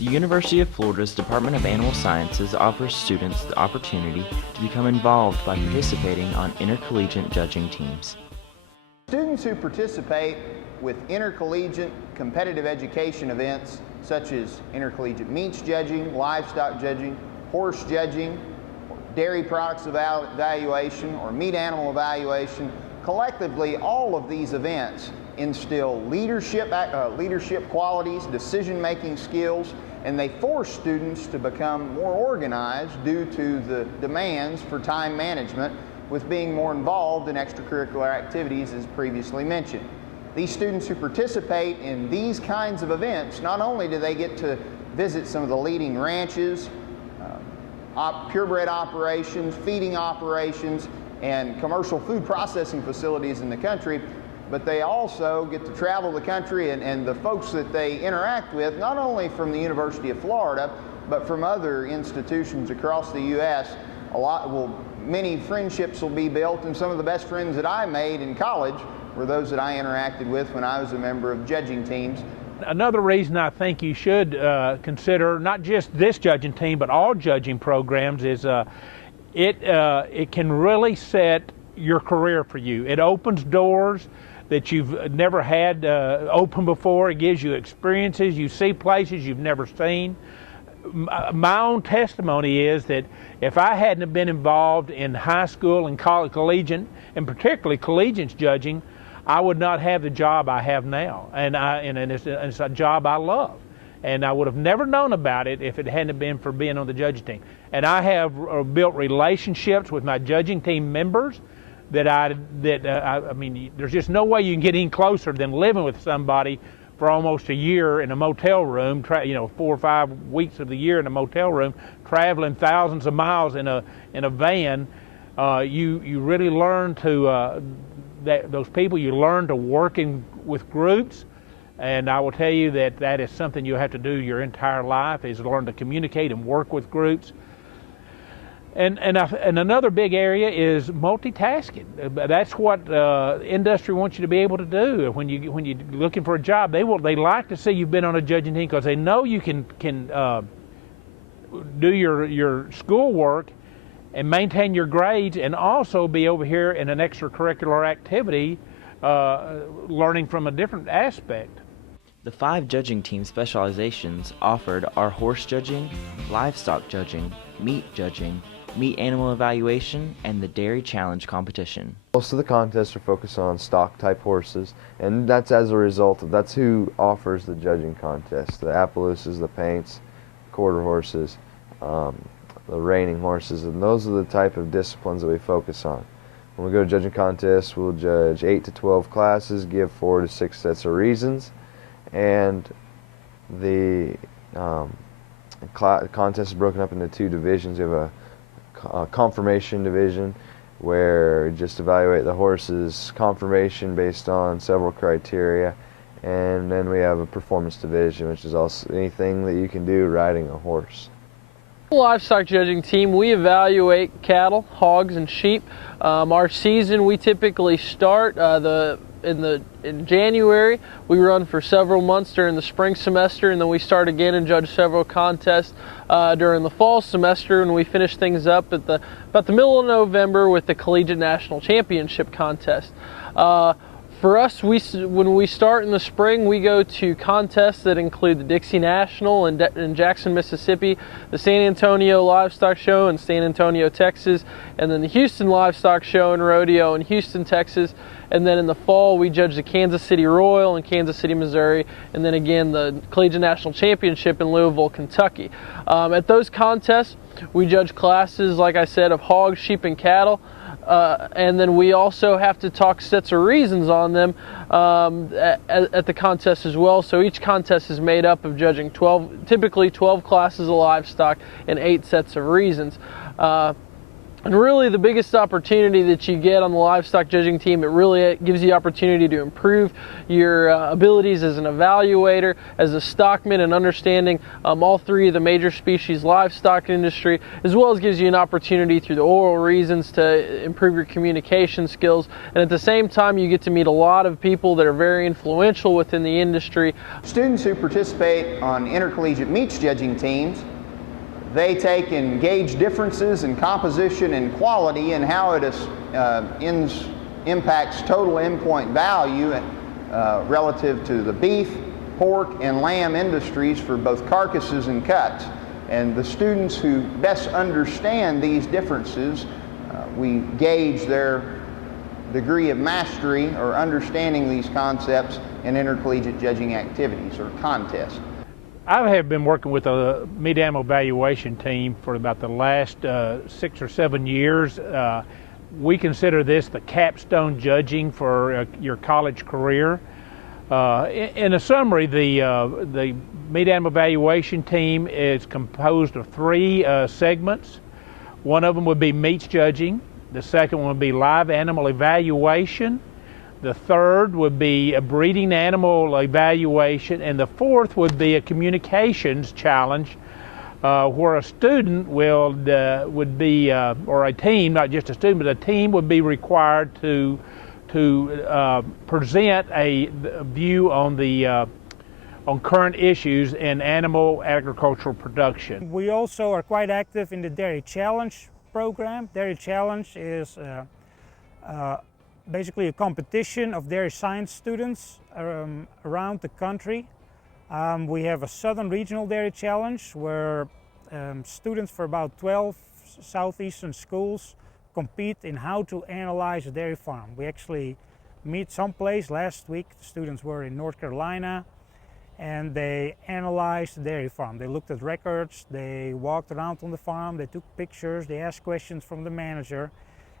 The University of Florida's Department of Animal Sciences offers students the opportunity to become involved by participating on intercollegiate judging teams. Students who participate with intercollegiate competitive education events such as intercollegiate meats judging, livestock judging, horse judging, dairy products evaluation, or meat animal evaluation, collectively all of these events instill leadership qualities, decision-making skills, and they force students to become more organized due to the demands for time management with being more involved in extracurricular activities as previously mentioned. These students who participate in these kinds of events, not only do they get to visit some of the leading ranches, purebred operations, feeding operations, and commercial food processing facilities in the country, but they also get to travel the country and the folks that they interact with, not only from the University of Florida, but from other institutions across the U.S. Many friendships will be built, and some of the best friends that I made in college were those that I interacted with when I was a member of judging teams. Another reason I think you should consider not just this judging team, but all judging programs is it can really set your career for you. It opens doors that you've never had open before. It gives you experiences. You see places you've never seen. My own testimony is that if I hadn't have been involved in high school and college, collegiate, and particularly collegiate judging, I would not have the job I have now, and it's a job I love. And I would have never known about it if it hadn't been for being on the judging team. And I have built relationships with my judging team members I mean, there's just no way you can get any closer than living with somebody for almost a year in a motel room, 4 or 5 weeks of the year in a motel room, traveling thousands of miles in a van. You really learn to those people. You learn to work with groups, and I will tell you that is something you have to do your entire life, is learn to communicate and work with groups. And another big area is multitasking. That's what industry wants you to be able to do. When you're looking for a job, they like to see you've been on a judging team, because they know you can do your schoolwork and maintain your grades, and also be over here in an extracurricular activity, learning from a different aspect. The 5 judging team specializations offered are horse judging, livestock judging, meat judging, meat animal evaluation, and the dairy challenge competition. Most of the contests are focused on stock type horses, and that's as a result of that's who offers the judging contest: the Appaloosas, the Paints, quarter horses, the reining horses, and those are the type of disciplines that we focus on. When we go to judging contests, we'll judge 8 to 12 classes, give 4 to 6 sets of reasons, and the contest is broken up into 2 divisions. We have a conformation division, where we just evaluate the horse's conformation based on several criteria, and then we have a performance division, which is also anything that you can do riding a horse. Livestock judging team, we evaluate cattle, hogs, and sheep. Our season, we typically start in January. We run for several months during the spring semester, and then we start again and judge several contests during the fall semester, and we finish things up at about the middle of November with the Collegiate National Championship contest. For us, when we start in the spring, we go to contests that include the Dixie National in Jackson, Mississippi, the San Antonio Livestock Show in San Antonio, Texas, and then the Houston Livestock Show and Rodeo in Houston, Texas. And then in the fall, we judge the Kansas City Royal in Kansas City, Missouri, and then again the Collegiate National Championship in Louisville, Kentucky. At those contests, we judge classes, like I said, of hogs, sheep, and cattle. And then we also have to talk sets of reasons on them at the contest as well. So each contest is made up of judging typically 12 classes of livestock and 8 sets of reasons. And really the biggest opportunity that you get on the livestock judging team, it really gives you the opportunity to improve your abilities as an evaluator, as a stockman, and understanding all three of the major species livestock industry, as well as gives you an opportunity through the oral reasons to improve your communication skills. And at the same time, you get to meet a lot of people that are very influential within the industry. Students who participate on intercollegiate meats judging teams, they take and gauge differences in composition and quality and how it impacts total endpoint value relative to the beef, pork, and lamb industries for both carcasses and cuts. And the students who best understand these differences, we gauge their degree of mastery or understanding these concepts in intercollegiate judging activities or contests. I have been working with a meat animal evaluation team for about the last 6 or 7 years. We consider this the capstone judging for your college career. In a summary, the meat animal evaluation team is composed of 3 segments. One of them would be meats judging. The second one would be live animal evaluation. The third would be a breeding animal evaluation, and the fourth would be a communications challenge, where a student would be, or a team, not just a student, but a team would be required to present a view on current issues in animal agricultural production. We also are quite active in the Dairy Challenge program. Dairy Challenge is basically a competition of dairy science students around the country. We have a Southern Regional Dairy Challenge where students for about 12 southeastern schools compete in how to analyze a dairy farm. We actually meet someplace. Last week the students were in North Carolina and they analyzed the dairy farm. They looked at records, they walked around on the farm, they took pictures, they asked questions from the manager,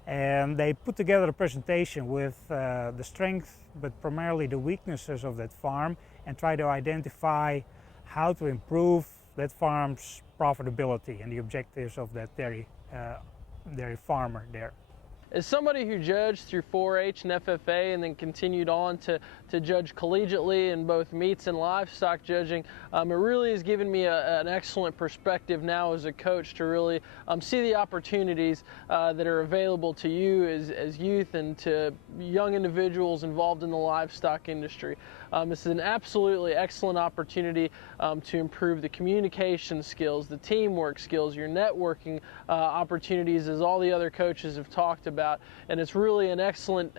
and they put together a presentation with the strengths but primarily the weaknesses of that farm and try to identify how to improve that farm's profitability and the objectives of that dairy farmer there. As somebody who judged through 4-H and FFA and then continued on to judge collegiately in both meats and livestock judging, it really has given me an excellent perspective now as a coach to really see the opportunities that are available to you as youth and to young individuals involved in the livestock industry. This is an absolutely excellent opportunity to improve the communication skills, the teamwork skills, your networking opportunities, as all the other coaches have talked about. And it's really an excellent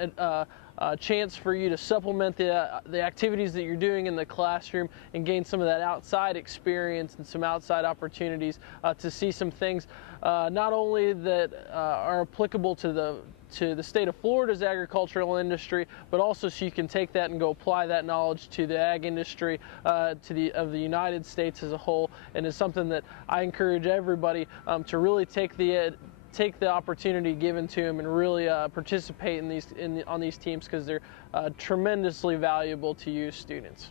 chance for you to supplement the activities that you're doing in the classroom and gain some of that outside experience and some outside opportunities to see some things not only that are applicable to the state of Florida's agricultural industry, but also so you can take that and go apply that knowledge to the ag industry of the United States as a whole. And it's something that I encourage everybody to really take the opportunity given to them and really participate on these teams, because they're tremendously valuable to you students.